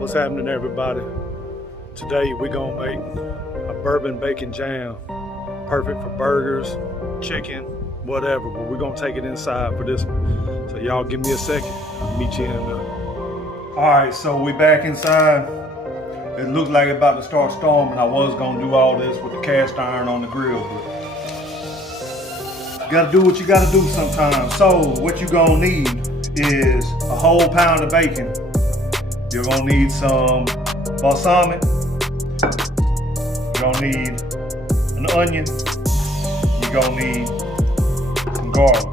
What's happening, everybody? Today we're gonna make a bourbon bacon jam, perfect for burgers, chicken, whatever, but we're gonna take it inside for this one. So y'all give me a second, I'll meet you in there. All right, so we back inside. It looked like it's about to start storming. I was gonna do all this with the cast iron on the grill, but you gotta do what you gotta do sometimes. So what you gonna need is a whole pound of bacon. You're gonna need some balsamic. You're gonna need an onion. You're gonna need some garlic.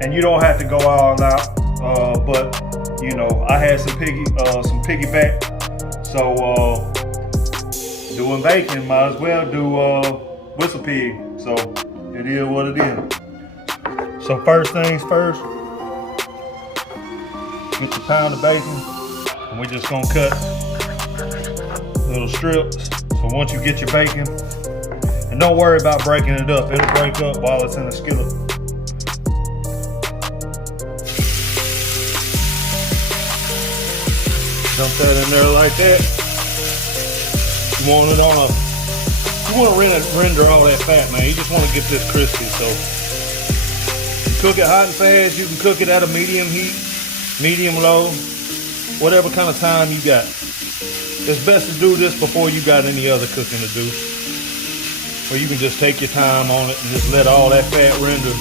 And you don't have to go all out, but you know, I had some piggyback. So doing bacon, might as well do whistle pig. So it is what it is. So first things first, get your pound of bacon, and we're just gonna cut little strips. So once you get your bacon, and don't worry about breaking it up, it'll break up while it's in the skillet. Dump that in there like that. You want it on you want to render all that fat, man. You just want to get this crispy. So you cook it hot and fast. You can cook it at a medium heat, medium low, whatever kind of time you got. It's best to do this before you got any other cooking to do. Or you can just take your time on it and just let all that fat render.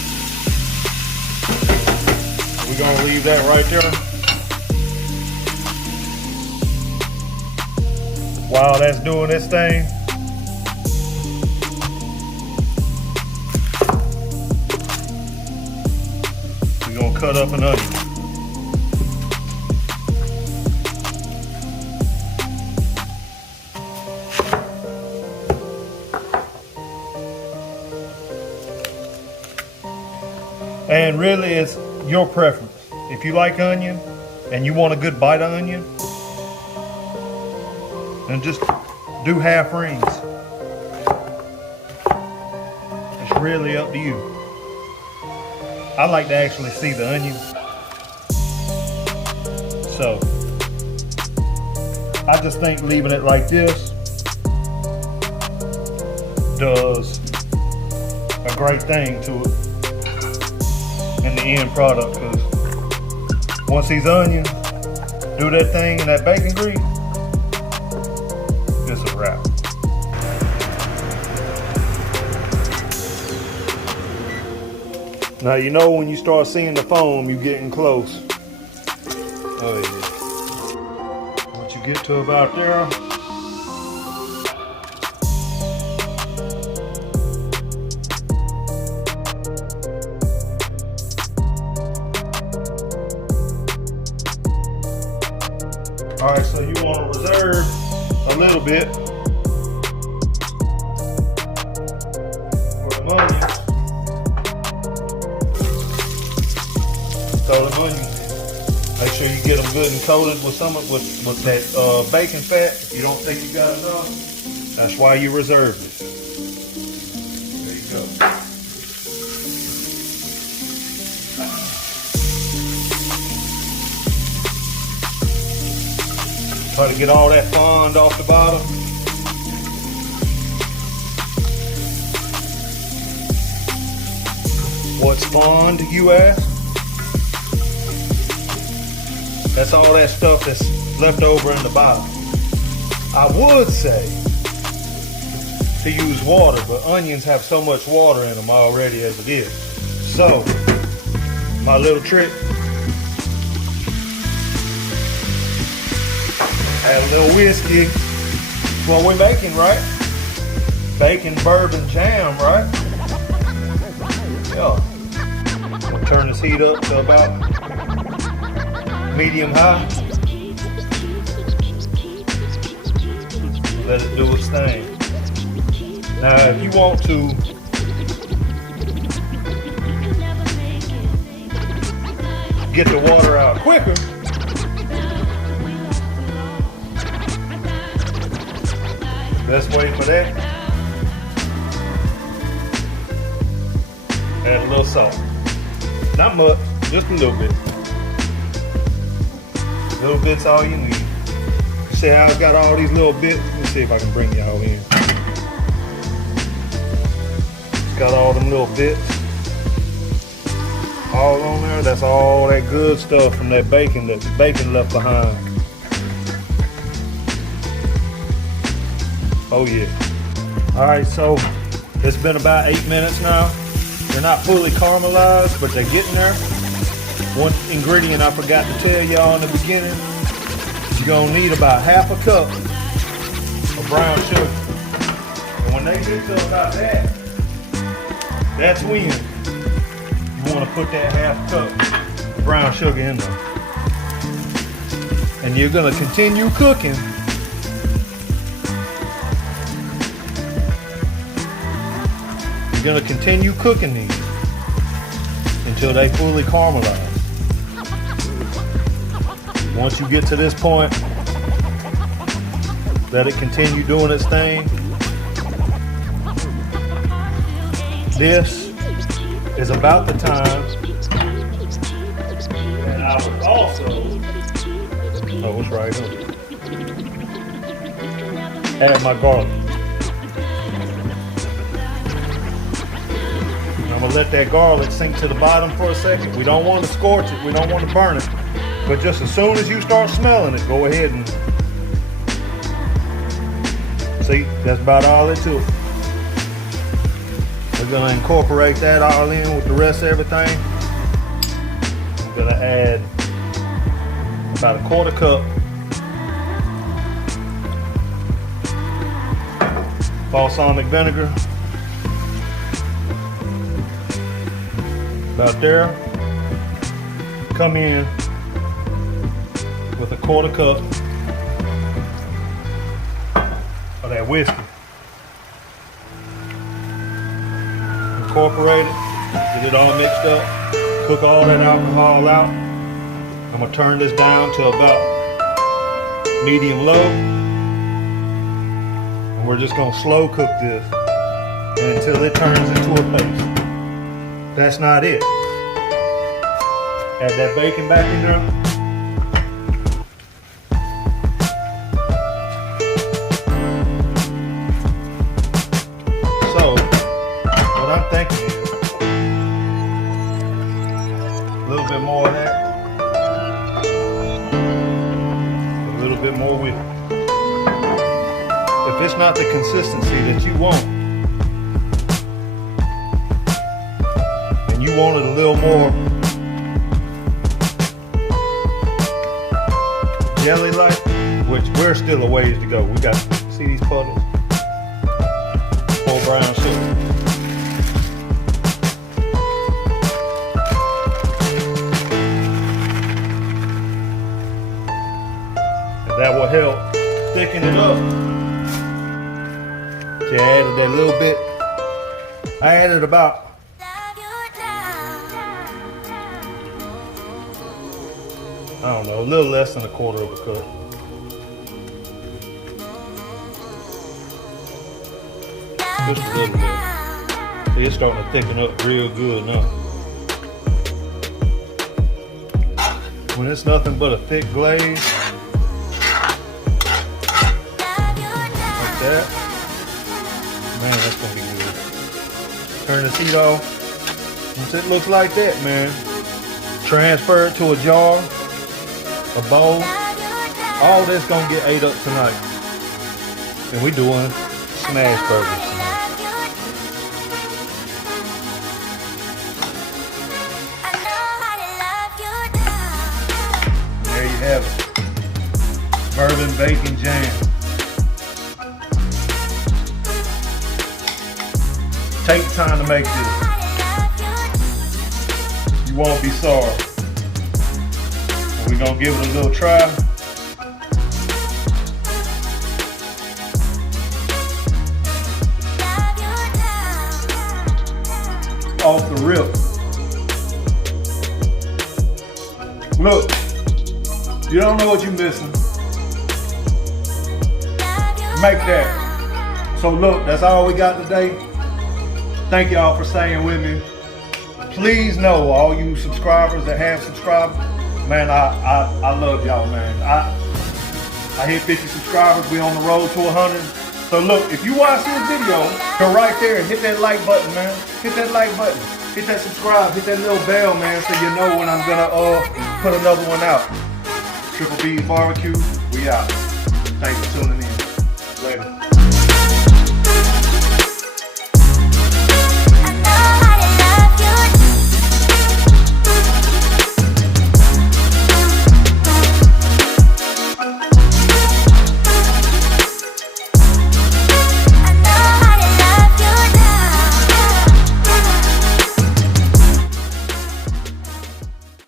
We're gonna leave that right there. While that's doing this thing, we're gonna cut up an onion. And really it's your preference. If you like onion and you want a good bite of onion, and just do half rings. It's really up to you. I like to actually see the onion. So I just think leaving it like this does a great thing to it in the end product, because once these onions do that thing in that bacon grease, it's a wrap. Now you know when you start seeing the foam, you're getting close. Oh yeah. Once you get to about there, all right, so you want to reserve a little bit for the onions. Throw them onions in. Make sure you get them good and coated with with that bacon fat. If you don't think you got enough, that's why you reserve it. There you go. Try to get all that fond off the bottom. What's fond, you ask? That's all that stuff that's left over in the bottom. I would say to use water, but onions have so much water in them already as it is. So, my little trick, add a little whiskey. That's what we're making, right? Bacon bourbon jam, right? Yeah. We'll turn this heat up to about medium high. Let it do its thing. Now, if you want to get the water out quicker, let's wait for that. Add a little salt. Not much, just a little bit. A little bit's all you need. see how it's got all these little bits? Let me see if I can bring y'all in. It's got all them little bits all on there. That's all that good stuff from that bacon that the bacon left behind. Oh yeah. All right, so it's been about 8 minutes now. They're not fully caramelized, but they're getting there. One ingredient I forgot to tell y'all in the beginning, you're gonna need about half a cup of brown sugar. And when they get to about that, that's when you wanna put that half cup of brown sugar in there. And you're gonna continue cooking these until they fully caramelize. Once you get to this point, let it continue doing its thing. This is about the time that I would also, oh, it's right here, add my garlic. I'm gonna let that garlic sink to the bottom for a second. We don't want to scorch it, we don't want to burn it. But just as soon as you start smelling it, go ahead and see, that's about all it took. We're gonna incorporate that all in with the rest of everything. I'm gonna add about a quarter cup balsamic vinegar. About there. Come in with a quarter cup of that whiskey. Incorporate it, get it all mixed up, cook all that alcohol out. I'm gonna turn this down to about medium low. And we're just gonna slow cook this until it turns into a paste. That's not it. Add that bacon back in there. So, what I'm thinking is a little bit more of that. A little bit more with it. If it's not the consistency that you want, and you want it a little more jelly-like, which we're still a ways to go. We got, see these puddles? Pour brown sugar. That will help thicken it up. So I added that little bit. I added about I don't know, a little less than a quarter of a cup. Just a little bit. See, it's starting to thicken up real good now. When it's nothing but a thick glaze, like that, man, that's gonna be good. Turn the heat off. Once it looks like that, man, transfer it to a jar, a bowl. All this gonna get ate up tonight. And we doing smash burgers tonight. There you have it. Bourbon bacon jam. Take time to make this. You won't be sorry. We're gonna give it a little try. Off the rip. Look, you don't know what you're missing. Make that. So look, that's all we got today. Thank y'all for staying with me. Please know, all you subscribers that have subscribed, man, I love y'all, man. I hit 50 subscribers. We on the road to 100. So look, if you watch this video, go right there and hit that like button, man. Hit that like button. Hit that subscribe. Hit that little bell, man, so you know when I'm gonna put another one out. Triple B's Barbecue. We out. Thanks for tuning in.